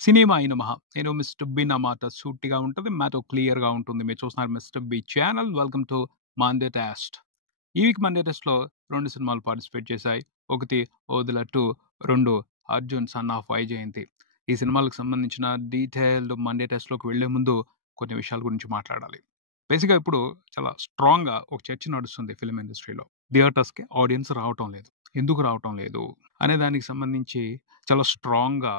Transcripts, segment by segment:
Cinema అయిన మహా. నేను మిస్టర్ బి నా మాట సూటిగా ఉంటది. మ్యాటర్ క్లియర్‌గా ఉంటుంది. మీరు చూస్తున్నారు mister B channel. Welcome to Monday test. ఈ వీక్ మండే టెస్ట్‌లో 2 సినిమాలు పార్టిసిపేట్ చేశాయి. ఒకటి 'ఓదెల 2', 2 'అర్జున్ సన్ ఆఫ్ వైజయంతి'. ఈ సినిమాలకు సంబంధించిన డీటెయిల్డ్ మండే టెస్ట్‌లోకి వెళ్ళే ముందు కొన్ని విషయాల గురించి మాట్లాడాలి. బేసిక్‌గా ఇప్పుడు చాలా స్ట్రాంగ్‌గా ఒక చర్చ నడుస్తుంది ఫిల్మ్ ఇండస్ట్రీలో. థియేటర్స్‌కి ఆడియన్స్ రావటం లేదు. ఎందుకు రావటం లేదు అనే దానికి సంబంధించి చాలా స్ట్రాంగ్‌గా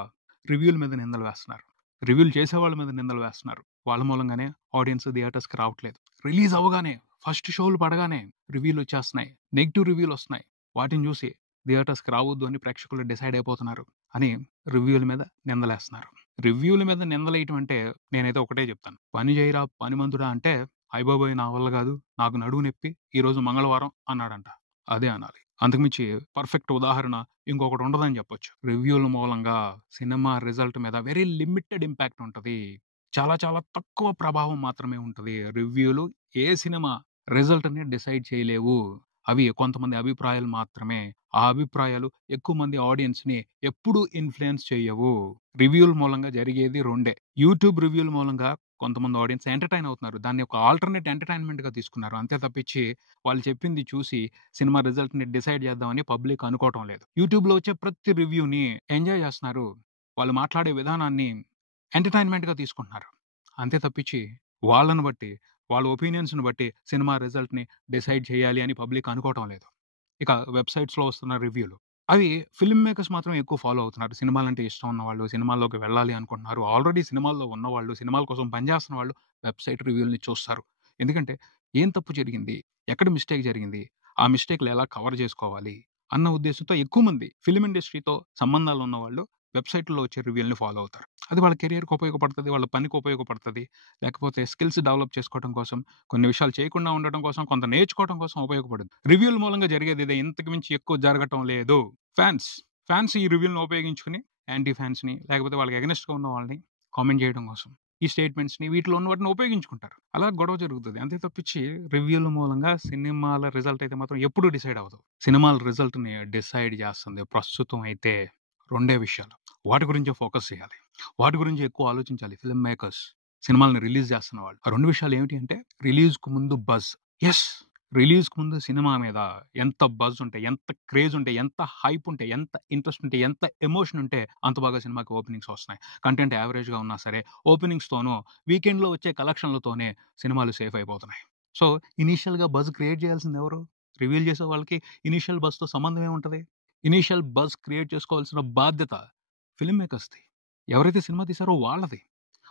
రివ్యూల మీద నిందలు వేస్తున్నారు. రివ్యూలు చేసేవాళ్ళ మీద నిందలు వేస్తున్నారు. వాళ్ళ మూలంగానే ఆడియన్స్ థియేటర్స్‌కి రావట్లేదు. రిలీజ్ అవ్వగానే ఫస్ట్ షోలు పడగానే రివ్యూలొచ్చేస్తున్నాయి. నెగెటివ్ రివ్యూలొస్తున్నాయి. వాటిని చూసి థియేటర్స్‌కి రావద్దు అని ప్రేక్షకులు డిసైడ్ అయిపోతున్నారు అని రివ్యూల మీద నిందలేస్తున్నారు. రివ్యూల మీద నిందలేయటం అంటే నేనైతే ఒకటే చెప్తాను. పని చేయరా పనిమంతుడా అంటే, అయ్యబాబోయ్! నా వల్ల కాదు. నాకు నడుము నొప్పి. ఈరోజు మంగళవారం అన్నాడంట. అదే అనాలి. అంతకుమించి పర్ఫెక్ట్ ఉదాహరణ ఇంకొకటి ఉండదని చెప్పొచ్చు. రివ్యూల మూలంగా సినిమా రిజల్ట్ మీద వెరీ లిమిటెడ్ ఇంపాక్ట్ ఉంటది. చాలా చాలా తక్కువ ప్రభావం మాత్రమే ఉంటది. రివ్యూలు ఏ సినిమా రిజల్ట్‌ని డిసైడ్ చేయలేవు. అవి కొంతమంది అభిప్రాయాలు మాత్రమే. ఆ అభిప్రాయాలు ఎక్కువ మంది ఆడియన్స్‌ని ఎప్పుడూ ఇన్‌ఫ్లుయెన్స్ చెయ్యవు. రివ్యూల మూలంగా జరిగేది రెండే. యూట్యూబ్ రివ్యూల మూలంగా కొంతమంది ఆడియన్స్ ఎంటర్‌టైన్ అవుతున్నారు. దాన్ని ఒక ఆల్టర్‌నేట్ ఎంటర్‌టైన్‌మెంట్‌గా తీసుకున్నారు. అంతే తప్పించి వాళ్ళు చెప్పింది చూసి సినిమా రిజల్ట్‌ని డిసైడ్ చేద్దామని పబ్లిక్ అనుకోవటం లేదు. యూట్యూబ్‌లో వచ్చే ప్రతి రివ్యూని ఎంజాయ్ చేస్తున్నారు. వాళ్ళు మాట్లాడే విధానాన్ని ఎంటర్‌టైన్‌మెంట్‌గా తీసుకుంటున్నారు. అంతే తప్పించి వాళ్ళని బట్టి, వాళ్ళ ఒపీనియన్స్‌ని బట్టి సినిమా రిజల్ట్‌ని డిసైడ్ చేయాలి అని పబ్లిక్ అనుకోవటం లేదు. ఇక వెబ్‌సైట్స్‌లో వస్తున్న రివ్యూలు. అవి ఫిల్మ్ మేకర్స్ మాత్రం ఎక్కువ ఫాలో అవుతున్నారు. సినిమాలంటే ఇష్టం ఉన్నవాళ్ళు, సినిమాల్లోకి వెళ్ళాలి అనుకుంటున్నారు. ఆల్రెడీ సినిమాల్లో ఉన్నవాళ్ళు, సినిమాల కోసం పనిచేస్తున్న వాళ్ళు వెబ్‌సైట్ రివ్యూలని చూస్తారు. ఎందుకంటే ఏం తప్పు జరిగింది? ఎక్కడ మిస్టేక్ జరిగింది? ఆ మిస్టేక్‌లు ఎలా కవర్ చేసుకోవాలి? అన్న ఉద్దేశంతో ఎక్కువ మంది ఫిల్మ్ ఇండస్ట్రీతో సంబంధాలు ఉన్నవాళ్ళు వెబ్‌సైట్‌లో వచ్చే రివ్యూలని ఫాలో అవుతారు. అది వాళ్ళ కెరియర్‌కి ఉపయోగపడతది. వాళ్ళ పనికి ఉపయోగపడతది. లేకపోతే స్కిల్స్ డెవలప్ చేసుకోవడం కోసం, కొన్ని విషయాలు చేయకుండా ఉండటం కోసం, కొంత నేర్చుకోవడం కోసం ఉపయోగపడుద్ది. రివ్యూల మూలంగా జరిగేది ఇదే. ఇంతకు మించి ఎక్కువ జరగటం లేదు. ఫాన్స్, ఫాన్స్ ఈ రివ్యూలను ఉపయోగించుకొని యాంటీ ఫాన్స్‌ని లేకపోతే వాళ్ళకి అగైనెస్ట్‌గా ఉన్న వాళ్ళని కామెంట్ చేయడం కోసం ఈ స్టేట్మెంట్స్‌ని వీటిలో ఉన్న వాటిని ఉపయోగించుకుంటారు. అలా గొడవ జరుగుతది. అంతే తప్పించి రివ్యూల మూలంగా సినిమాల రిజల్ట్ అయితే మాత్రం ఎప్పుడూ డిసైడ్ అవ్వదు. సినిమాల రిజల్ట్‌ని డిసైడ్ చేస్తుంది ప్రస్తుతం అయితే రెండే విషయాలు. వాటి గురించే ఫోకస్ చేయాలి. వాటి గురించి ఎక్కువ ఆలోచించాలి ఫిల్మ్ మేకర్స్. సినిమాలను రిలీజ్ చేస్తున్న వాళ్ళు. ఆ 2 విషయాలు ఏమిటి అంటే రిలీజ్‌కు ముందు బజ్. యెస్! రిలీజ్‌కు ముందు సినిమా మీద ఎంత బజ్ ఉంటే, ఎంత క్రేజ్ ఉంటే, ఎంత హైప్ ఉంటే, ఎంత ఇంట్రెస్ట్ ఉంటే, ఎంత ఎమోషన్ ఉంటే అంత బాగా సినిమాకి ఓపెనింగ్స్ వస్తున్నాయి. కంటెంట్ యావరేజ్‌గా ఉన్నా సరే ఓపెనింగ్స్‌తోనో, వీకెండ్‌లో వచ్చే కలెక్షన్‌లతోనే సినిమాలు సేఫ్ అయిపోతున్నాయి. సో, ఇనీషియల్‌గా బజ్ క్రియేట్ చేయాల్సింది ఎవరు? రివీల్ చేసే వాళ్ళకి ఇనీషియల్ బజ్‌తో సంబంధం ఏముంటది? ఇనీషియల్ బజ్ క్రియేట్ చేసుకోవాల్సిన బాధ్యత ఫిల్మ్ మేకర్స్‌ది. ఎవరైతే సినిమా తీశారో వాళ్ళది.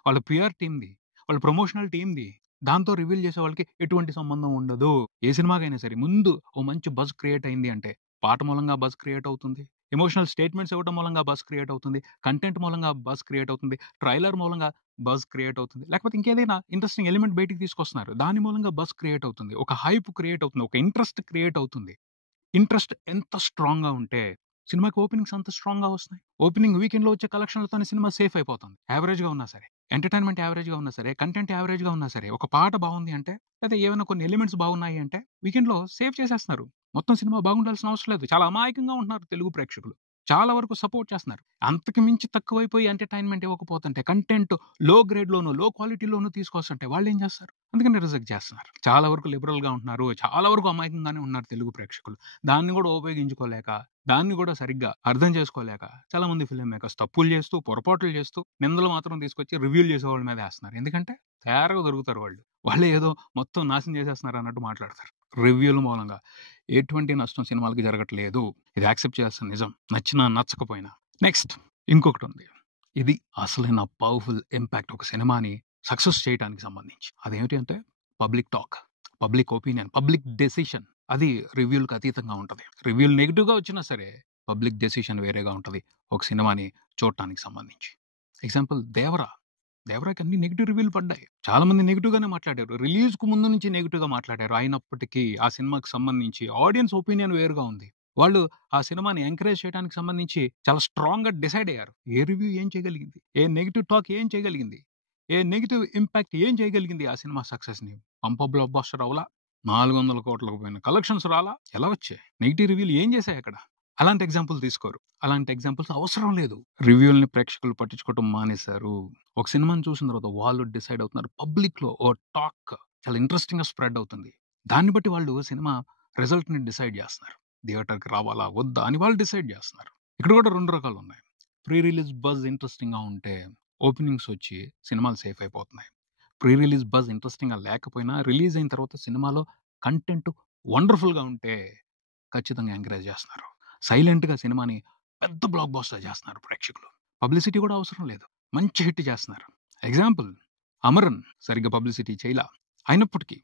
వాళ్ళ పీఆర్ టీమ్‌ది. వాళ్ళ ప్రమోషనల్ టీమ్‌ది. దాంతో రివీల్ చేసే వాళ్ళకి ఎటువంటి సంబంధం ఉండదు. ఏ సినిమాకైనా సరే ముందు ఓ మంచి బజ్ క్రియేట్ అయింది అంటే, పాట మూలంగా బజ్ క్రియేట్ అవుతుంది. ఎమోషనల్ స్టేట్మెంట్స్ ఇవ్వడం మూలంగా బజ్ క్రియేట్ అవుతుంది. కంటెంట్ మూలంగా బజ్ క్రియేట్ అవుతుంది. ట్రైలర్ మూలంగా బజ్ క్రియేట్ అవుతుంది. లేకపోతే ఇంకేదైనా ఇంట్రెస్టింగ్ ఎలిమెంట్ బయటికి తీసుకొస్తున్నారు. దాని మూలంగా బజ్ క్రియేట్ అవుతుంది. ఒక హైప్ క్రియేట్ అవుతుంది. ఒక ఇంట్రెస్ట్ క్రియేట్ అవుతుంది. ఇంట్రెస్ట్ ఎంత స్ట్రాంగ్‌గా ఉంటే, సినిమాకి ఓపెనింగ్స్ అంత స్ట్రాంగ్‌గా వస్తున్నాయి. ఓపెనింగ్ వీకెండ్‌లో వచ్చే కలెక్షన్‌లతోనే సినిమా సేఫ్ అయిపోతుంది. యావరేజ్‌గా ఉన్నా సరే. ఎంటర్‌టైన్‌మెంట్ యావరేజ్‌గా ఉన్నా సరే, కంటెంట్ యావరేజ్‌గా ఉన్నా సరే, ఒక పాట బావుంది అంటే, లేదా ఏవైనా కొన్ని ఎలిమెంట్స్ బాగున్నాయి అంటే, వీకెండ్‌లో సేవ్ చేసేస్తున్నారు. మొత్తం సినిమా బాగుండాల్సిన అవసరం లేదు. చాలా అమాయకంగా ఉంటున్నారు తెలుగు ప్రేక్షకులు. చాలా వరకు సపోర్ట్ చేస్తున్నారు. అంతకు మించి తక్కువైపోయి ఎంటర్‌టైన్‌మెంట్ ఇవ్వకపోతుంటే, కంటెంట్ లో గ్రేడ్‌లోను, లో క్వాలిటీలోను తీసుకొస్తుంటే వాళ్ళేం చేస్తారు? అందుకని రిజెక్ట్ చేస్తున్నారు. చాలా వరకు లిబరల్‌గా ఉంటున్నారు. చాలా వరకు అమాయకంగానే ఉన్నారు తెలుగు ప్రేక్షకులు. దాన్ని గూడా ఉపయోగించుకోలేక, దాన్ని గూడా సరిగ్గా అర్థం చేసుకోలేక చాలామంది ఫిల్మ్ మేకర్స్ తప్పులు చేస్తూ, పొరపాట్లు చేస్తూ, నిందలు మాత్రం తీసుకొచ్చి రివ్యూలు చేసేవాళ్ళ మీద ఏస్తున్నారు. ఎందుకంటే తేరగా దొరుకుతారు వాళ్ళు. వాళ్ళే ఏదో మొత్తం నాశనం చేసేస్తున్నారు అన్నట్టు మాట్లాడతారు. రివ్యూల మూలంగా ఎటువంటి నష్టం సినిమాలకి జరగట్లేదు. ఇది యాక్సెప్ట్ చేయాల్సిన నిజం. నచ్చినా, నచ్చకపోయినా. నెక్స్ట్ ఇంకొకటుంది. ఇది అసలైన పవర్‌ఫుల్ ఇంపాక్ట్ ఒక సినిమాని సక్సెస్ చేయటానికి సంబంధించి. అదేమిటి అంటే public talk, public opinion, public decision. అది రివ్యూ‌లకి అతీతంగా ఉంటది. రివ్యూలు నెగెటివ్‌గా వచ్చినా సరే, పబ్లిక్ డెసిషన్ వేరేగా ఉంటది. ఒక సినిమాని చూడటానికి సంబంధించి. ఎగ్జాంపుల్ 'దేవర'. 'దేవరా'కి అన్ని నెగెటివ్ రివ్యూలు పడ్డాయి. చాలా మంది నెగెటివ్‌గానే మాట్లాడారు. రిలీజ్‌కు ముందు నుంచి నెగెటివ్‌గా మాట్లాడారు. అయినప్పటికీ ఆ సినిమాకి సంబంధించి ఆడియన్స్ ఒపీనియన్ వేరుగా ఉంది. వాళ్ళు ఆ సినిమాని ఎంకరేజ్ చేయడానికి సంబంధించి చాలా స్ట్రాంగ్‌గా డిసైడ్ అయ్యారు. ఏ రివ్యూ ఏం చేయగలిగింది? ఏ నెగెటివ్ టాక్ ఏం చేయగలిగింది? ఏ నెగెటివ్ ఇంపాక్ట్ ఏం చేయగలిగింది ఆ సినిమా సక్సెస్‌ని? పంప బ్లాక్ బస్టర్ అవ్వలా? 400,00,00,000లకు పోయిన కలెక్షన్స్ రాలా? ఎలా వచ్చాయి? నెగెటివ్ రివ్యూలు ఏం చేశాయి అక్కడ? అలాంటి ఎగ్జాంపుల్ తీసుకోరు. అలాంటి ఎగ్జాంపుల్స్ అవసరం లేదు. రివ్యూలని ప్రేక్షకులు పట్టించుకోవటం మానేశారు. ఒక సినిమాని చూసిన తర్వాత వాళ్ళు డిసైడ్ అవుతున్నారు. పబ్లిక్‌లో ఓ టాక్ చాలా ఇంట్రెస్టింగ్‌గా స్ప్రెడ్ అవుతుంది. దాన్ని బట్టి వాళ్ళు సినిమా రిజల్ట్‌ని డిసైడ్ చేస్తున్నారు. థియేటర్‌కి రావాలా? వద్దా? అని వాళ్ళు డిసైడ్ చేస్తున్నారు. ఇక్కడ కూడా 2 రకాలున్నాయి. ప్రీ రిలీజ్ బజ్ ఇంట్రెస్టింగ్‌గా ఉంటే ఓపెనింగ్స్ వచ్చి సినిమాలు సేఫ్ అయిపోతున్నాయి. ప్రీ రిలీజ్ బజ్ ఇంట్రెస్టింగ్‌గా లేకపోయినా రిలీజ్ అయిన తర్వాత సినిమాలో కంటెంట్ వండర్‌ఫుల్‌గా ఉంటే ఖచ్చితంగా ఎంకరేజ్ చేస్తున్నారు. సైలెంట్‌గా సినిమాని పెద్ద బ్లాక్ బస్టర్ చేస్తున్నారు ప్రేక్షకులు. పబ్లిసిటీ కూడా అవసరం లేదు. మంచి హిట్ చేస్తున్నారు. ఎగ్జాంపుల్ 'అమరన్' సరిగ్గా పబ్లిసిటీ చేయలా. అయినప్పటికీ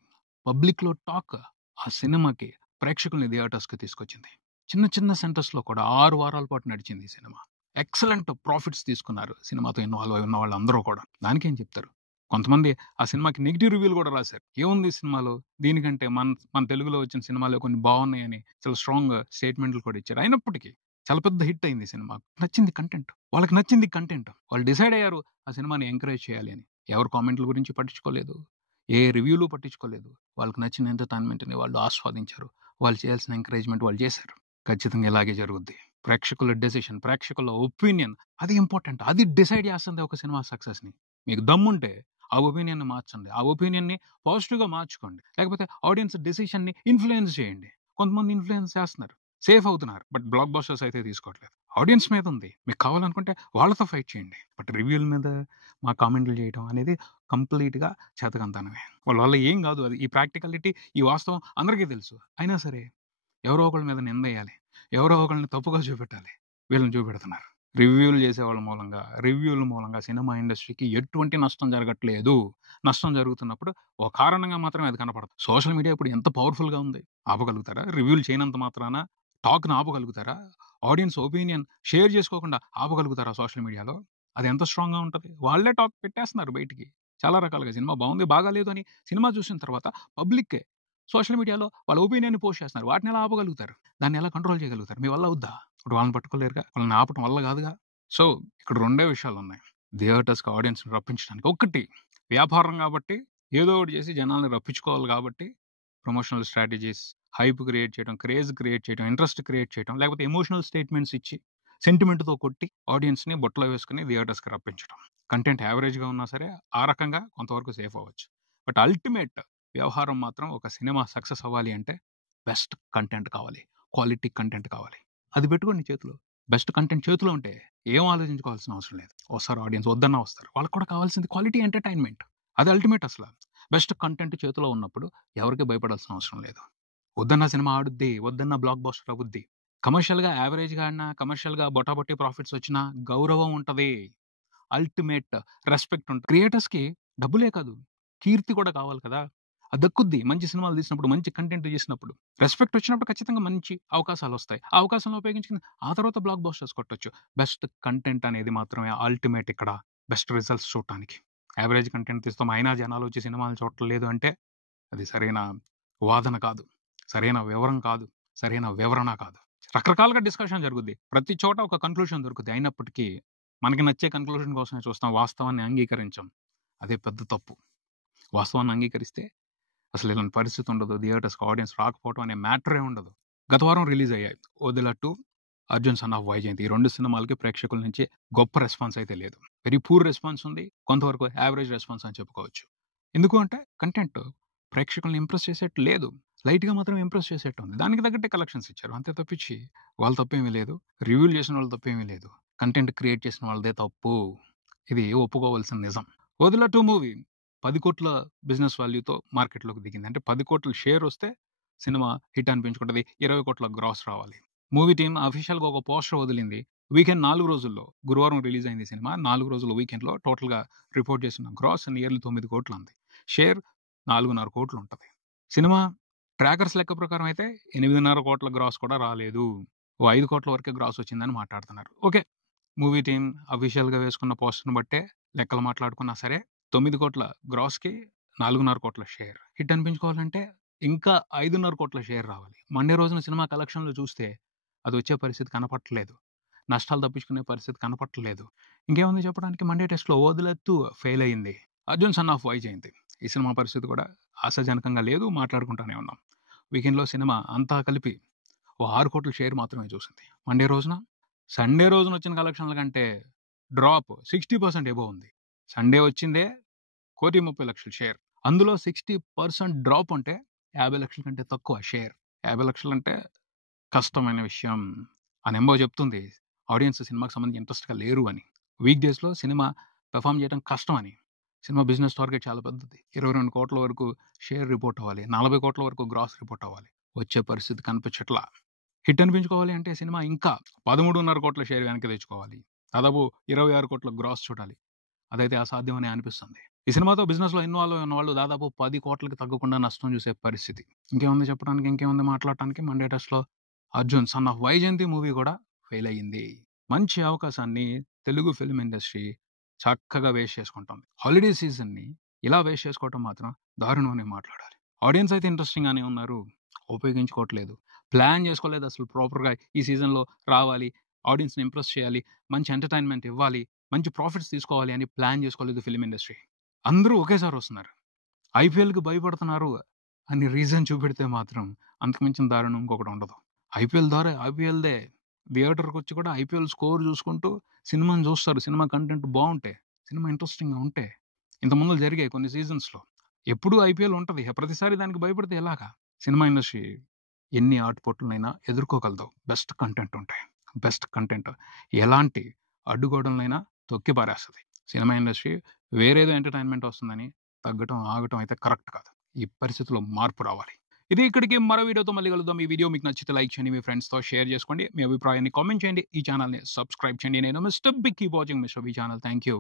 పబ్లిక్‌లో టాక్ ఆ సినిమాకి ప్రేక్షకుల్ని థియేటర్స్‌కి తీసుకొచ్చింది. చిన్న చిన్న సెంటర్స్‌లో కూడా 6 వారాల పాటు నడిచింది ఈ సినిమా. ఎక్సలెంట్ ప్రాఫిట్స్ తీసుకున్నారు సినిమాతో ఇన్వాల్వ్ అయి ఉన్న వాళ్ళందరూ కూడా. దానికేం చెప్తారు? కొంతమంది ఆ సినిమాకి నెగెటివ్ రివ్యూలు కూడా రాశారు. ఏముంది ఈ సినిమాలో? దీనికంటే మన తెలుగులో వచ్చిన సినిమాలే కొన్ని బాగున్నాయని చాలా స్ట్రాంగ్ స్టేట్మెంట్లు కూడా ఇచ్చారు. అయినప్పటికీ చాలా పెద్ద హిట్ అయింది సినిమా. నచ్చింది కంటెంట్. వాళ్ళకి నచ్చింది కంటెంట్. వాళ్ళు డిసైడ్ అయ్యారు ఆ సినిమాని ఎంకరేజ్ చేయాలి అని. ఎవరు కామెంట్ల గురించి పట్టించుకోలేదు. ఏ రివ్యూలు పట్టించుకోలేదు. వాళ్ళకి నచ్చిన ఎంటర్‌టైన్‌మెంట్‌ని వాళ్ళు ఆస్వాదించారు. వాళ్ళు చేయాల్సిన ఎంకరేజ్‌మెంట్ వాళ్ళు చేశారు. ఖచ్చితంగా ఇలాగే జరుగుద్ది. ప్రేక్షకుల డెసిషన్, ప్రేక్షకుల ఒపీనియన్ అది ఇంపార్టెంట్. అది డిసైడ్ చేస్తుంది ఒక సినిమా సక్సెస్‌ని. మీకు దమ్ముంటే ఆ ఒపీనియన్‌ని మార్చండి. ఆ ఒపీనియన్‌ని పాజిటివ్‌గా మార్చుకోండి. లేకపోతే ఆడియన్స్ డెసిషన్‌ని ఇన్‌ఫ్లూయెన్స్ చేయండి. కొంతమంది ఇన్‌ఫ్లూయెన్స్ చేస్తున్నారు. సేఫ్ అవుతున్నారు. బట్ బ్లాక్ బస్టర్స్ అయితే తీసుకోవట్లేదు. ఆడియన్స్ మీద ఉంది. మీకు కావాలనుకుంటే వాళ్ళతో ఫైట్ చేయండి. బట్ రివ్యూల మీద మా కామెంట్‌లు చేయడం అనేది కంప్లీట్‌గా చేతకంతనమే. వాళ్ళ వల్ల ఏం గాదు అది. ఈ ప్రాక్టికాలిటీ, ఈ వాస్తవం అందరికీ తెలుసు. అయినా సరే ఎవరో ఒకళ్ళ మీద నిందేయాలి. ఎవరో ఒకళ్ళని తప్పుగా చూపెట్టాలి. వీళ్ళని చూపెడుతున్నారు. రివ్యూల మూలంగా సినిమా ఇండస్ట్రీకి ఎటువంటి నష్టం జరగట్లేదు. నష్టం జరుగుతున్నప్పుడు ఒక కారణంగా మాత్రమే అది కనపడదు. సోషల్ మీడియా ఇప్పుడు ఎంత పవర్‌ఫుల్‌గా ఉంది. ఆపగలుగుతారా? రివ్యూలు చేయనంత మాత్రాన టాక్‌ని ఆపగలుగుతారా? ఆడియన్స్ ఒపీనియన్ షేర్ చేసుకోకుండా ఆపగలుగుతారా సోషల్ మీడియాలో? అది ఎంత స్ట్రాంగ్‌గా ఉంటది. వాళ్ళే టాక్ పెట్టేస్తున్నారు బయటికి. చాలా రకాలుగా సినిమా బావుంది, బాగాలేదు అని సినిమా చూసిన తర్వాత పబ్లిక్కే సోషల్ మీడియాలో వాళ్ళ ఒపీనియన్‌ని పోస్ట్ చేస్తున్నారు. వాటిని ఎలా ఆపగలుగుతారు? దాన్ని ఎలా కంట్రోల్ చేయగలుగుతారు? మీ వల్ల అవుద్దా? ఇప్పుడు వాళ్ళని పట్టుకోలేరుగా. వాళ్ళని ఆపటం వల్ల కాదుగా. సో, ఇక్కడ రెండే విషయాలున్నాయి. థియేటర్స్‌కి ఆడియన్స్‌ని రప్పించడానికి. ఒకటి వ్యాపారం కాబట్టి ఏదో ఒకటి చేసి జనాల్ని రప్పించుకోవాలి కాబట్టి ప్రమోషనల్ స్ట్రాటజీస్, హైప్ క్రియేట్ చేయడం, క్రేజ్ క్రియేట్ చేయడం, ఇంట్రెస్ట్ క్రియేట్ చేయడం, లేకపోతే ఎమోషనల్ స్టేట్మెంట్స్ ఇచ్చి సెంటిమెంట్‌తో కొట్టి ఆడియన్స్‌ని బుట్టలో వేసుకొని థియేటర్స్‌కి రప్పించడం. కంటెంట్ యావరేజ్‌గా ఉన్నా సరే ఆ రకంగా కొంతవరకు సేఫ్ అవ్వచ్చు. బట్ అల్టిమేట్ వ్యవహారం మాత్రం ఒక సినిమా సక్సెస్ అవ్వాలి అంటే బెస్ట్ కంటెంట్ కావాలి. క్వాలిటీ కంటెంట్ కావాలి. అది పెట్టుకోండి చేతిలో. బెస్ట్ కంటెంట్ చేతిలో ఉంటే ఏం ఆలోచించుకోవాల్సిన అవసరం లేదు. వస్తారు ఆడియన్స్ వద్దన్నా వస్తారు. వాళ్ళకి కూడా కావాల్సింది క్వాలిటీ ఎంటర్‌టైన్‌మెంట్. అది అల్టిమేట్ అసల. బెస్ట్ కంటెంట్ చేతిలో ఉన్నప్పుడు ఎవరికీ భయపడాల్సిన అవసరం లేదు. వద్దన్న సినిమా ఆడుద్ది. వద్దన్న బ్లాక్ బస్టర్ అవుద్ది. కమర్షియల్‌గా యావరేజ్‌గా ఆడినా, కమర్షియల్‌గా బొటాబొట్టి ప్రాఫిట్స్ వచ్చినా గౌరవం ఉంటది. అల్టిమేట్ రెస్పెక్ట్ ఉంటది. క్రియేటర్స్‌కి డబ్బులే కాదు, కీర్తి కూడా కావాలి కదా! అది దక్కుద్ది. మంచి సినిమాలు తీసినప్పుడు, మంచి కంటెంట్ చేసినప్పుడు. రెస్పెక్ట్ వచ్చినప్పుడు ఖచ్చితంగా మంచి అవకాశాలొస్తాయి. ఆ అవకాశాలను ఉపయోగించుకొని ఆ తర్వాత బ్లాక్ బస్టర్స్ కొట్టొచ్చు. బెస్ట్ కంటెంట్ అనేది మాత్రమే అల్టిమేట్ ఇక్కడ బెస్ట్ రిజల్ట్స్ చూడటానికి. యావరేజ్ కంటెంట్ తీస్తాం. అయినా జనాలొచ్చి సినిమాలు చూడట్లేదు అంటే అది సరైన వాదన కాదు. సరైన వివరం కాదు. సరైన వివరణ కాదు. రకరకాలుగా డిస్కషన్ జరుగుద్ది. ప్రతి చోట ఒక కన్క్లూషన్ దొరుకుద్ది. అయినప్పటికీ మనకి నచ్చే కన్క్లూషన్ కోసమే చూస్తాం. వాస్తవాన్ని అంగీకరించం. అదే పెద్ద తప్పు. వాస్తవాన్ని అంగీకరిస్తే అసలు ఇలాంటి పరిస్థితి ఉండదు. థియేటర్స్‌కి ఆడియన్స్ రాకపోవడం అనే మ్యాటరే ఉండదు. గత వారం రిలీజ్ అయ్యాయి. 'ఓదెల 2', 'అర్జున్ సన్ ఆఫ్ వైజయంతి' ఈ 2 సినిమాలకి ప్రేక్షకుల నుంచి గొప్ప రెస్పాన్స్ అయితే లేదు. వెరీ పూర్ రెస్పాన్స్ ఉంది. కొంతవరకు యావరేజ్ రెస్పాన్స్ అని చెప్పుకోవచ్చు. ఎందుకు అంటే కంటెంట్ ప్రేక్షకుల్ని ఇంప్రెస్ చేసేట్టు లేదు. లైట్‌గా మాత్రం ఇంప్రెస్ చేసేట్టు ఉంది. దానికి తగ్గట్టే కలెక్షన్స్ ఇచ్చారు. అంతే తప్పించి వాళ్ళ తప్పేమీ లేదు. రివ్యూలు చేసిన వాళ్ళ తప్పేమీ లేదు. కంటెంట్ క్రియేట్ చేసిన వాళ్ళదే తప్పు. ఇది ఒప్పుకోవాల్సిన నిజం. 'ఓదెల 2' మూవీ 10,00,00,000 బిజినెస్ వాల్యూతో మార్కెట్‌లోకి దిగింది. అంటే 10,00,00,000 షేర్ వస్తే సినిమా హిట్ అనిపించుకుంటది. 20,00,00,000 గ్రాస్ రావాలి. మూవీ టీమ్ అఫీషియల్‌గా ఒక పోస్టర్ వదిలింది. వీకెండ్ 4 రోజుల్లో గురువారం రిలీజ్ అయింది సినిమా. 4 రోజుల వీకెండ్‌లో టోటల్‌గా రిపోర్ట్ చేసిన గ్రాస్ నియర్లీ 9,00,00,000 ఉంది. షేర్ 4,500,00,000 ఉంటది. సినిమా ట్రాకర్స్ లెక్క ప్రకారం అయితే 8,500,00,000 గ్రాస్ కూడా రాలేదు. ఓ 5,00,00,000 వరకే గ్రాస్ వచ్చిందని మాట్లాడుతున్నారు. ఓకే. మూవీ టీమ్ అఫీషియల్‌గా వేసుకున్న పోస్టర్‌ని బట్టే లెక్కలు మాట్లాడుకున్నా సరే 9,00,00,000 గ్రాస్‌కి 4,500,00,000 షేర్. హిట్ అనిపించుకోవాలంటే ఇంకా 5,500,00,000 షేర్ రావాలి. మండే రోజున సినిమా కలెక్షన్‌లు చూస్తే అదొచ్చే పరిస్థితి కనపట్లేదు. నష్టాలు తప్పించుకునే పరిస్థితి కనపట్లేదు. ఇంకేముంది చెప్పడానికి మండే టెస్ట్‌లో 'ఓదెల 2' ఫెయిల్ అయింది. 'అర్జున్ సన్ ఆఫ్ వైజయంతి' ఈ సినిమా పరిస్థితి కూడా ఆశాజనకంగా లేదు. మాట్లాడుకుంటానే ఉన్నాం. వీకెండ్‌లో సినిమా అంతా కలిపి ఓ 6 కోట్ల షేర్ మాత్రమే చూసింది. మండే రోజున, సండే రోజున వచ్చిన కలెక్షన్ల కంటే డ్రాప్ 60% ఎబోవ్ ఉంది. సండే వచ్చిందే 1,30,00,000 షేర్. అందులో 60% డ్రాప్ అంటే 50,00,000 కంటే తక్కువ షేర్. 50,00,000 అంటే కష్టమైన విషయం. ఆ నెంబర్ చెప్తుంది ఆడియన్స్ సినిమాకి సంబంధించి ఇంట్రెస్ట్‌గా లేరు అని. వీక్ డేస్‌లో సినిమా పెర్ఫార్మ్ చేయడం కష్టం అని. సినిమా బిజినెస్ టార్గెట్ చాలా పెద్దది. 22 కోట్ల వరకు షేర్ రిపోర్ట్ అవ్వాలి. 40 కోట్ల వరకు గ్రాస్ రిపోర్ట్ అవ్వాలి. వచ్చే పరిస్థితి కనిపించట్లా. హిట్ అనిపించుకోవాలి అంటే సినిమా ఇంకా 13.5 కోట్ల షేర్ వెనక్కి తెచ్చుకోవాలి. దాదాపు 26 కోట్ల గ్రాస్ చూడాలి. అదైతే అసాధ్యమని అనిపిస్తుంది. ఈ సినిమాతో బిజినెస్‌లో ఇన్వాల్వ్ అయిన వాళ్ళు దాదాపు 10 కోట్లకి తగ్గకుండా నష్టం చూసే పరిస్థితి. ఇంకేముంది చెప్పడానికి, ఇంకేముంది మాట్లాడటానికి. మండే టెస్ట్‌లో Arjun son of Vyjayanthi movie కూడా ఫెయిల్ అయ్యింది. మంచి అవకాశాన్ని తెలుగు ఫిల్మ్ ఇండస్ట్రీ చక్కగా వేస్ట్ చేసుకుంటుంది. హాలిడే సీజన్‌ని ఇలా వేస్ట్ చేసుకోవటం మాత్రం దారుణం అని మాట్లాడాలి. ఆడియన్స్ అయితే ఇంట్రెస్టింగ్‌గానే ఉన్నారు. ఉపయోగించుకోవట్లేదు. ప్లాన్ చేసుకోలేదు అసలు ప్రాపర్‌గా ఈ సీజన్‌లో రావాలి, ఆడియన్స్‌ని ఇంప్రెస్ చేయాలి, మంచి ఎంటర్‌టైన్‌మెంట్ ఇవ్వాలి, మంచి ప్రాఫిట్స్ తీసుకోవాలి అని ప్లాన్ చేసుకోలేదు ఫిల్మ్ ఇండస్ట్రీ. అందరూ ఒకేసారి వస్తున్నారు. ఐపీఎల్‌కి భయపడుతున్నారు అని రీజన్ చూపెడితే మాత్రం అంతకుమించిన దారుణం ఇంకొకటి ఉండదు. ఐపీఎల్‌దే థియేటర్‌కొచ్చి కూడా ఐపీఎల్ స్కోర్ చూసుకుంటూ సినిమాని చూస్తారు. సినిమా కంటెంట్ బావుంటే, సినిమా ఇంట్రెస్టింగ్‌గా ఉంటే. ఇంతకుముందు జరిగాయి కొన్ని సీజన్స్‌లో. ఎప్పుడూ ఐపీఎల్ ఉంటది. ప్రతిసారి దానికి భయపడితే ఎలాగా? సినిమా ఇండస్ట్రీ ఎన్ని ఆటుపోట్లనైనా ఎదుర్కోగలదు. బెస్ట్ కంటెంట్ ఉంటే. బెస్ట్ కంటెంట్ ఎలాంటి అడ్డుగోడలనైనా తొక్కి పారేస్తది. సినిమా ఇండస్ట్రీ వేరేదో ఎంటర్‌టైన్‌మెంట్ వస్తుందని తగ్గటం, ఆగటం అయితే కరెక్ట్ కాదు. ఈ పరిస్థితిలో మార్పు రావాలి. ఇది ఇక్కడికి. మరో వీడియోతో మళ్ళీ కలుద్దాం. ఈ వీడియో మీకు నచ్చితే లైక్ చేయండి, మీ ఫ్రెండ్స్‌తో షేర్ చేసుకోండి, మీ అభిప్రాయాన్ని కామెంట్ చేయండి, ఈ ఛానల్‌ని సబ్స్క్రైబ్ చేయండి. నేను mister big. Keep watching mister B channel. Thank you.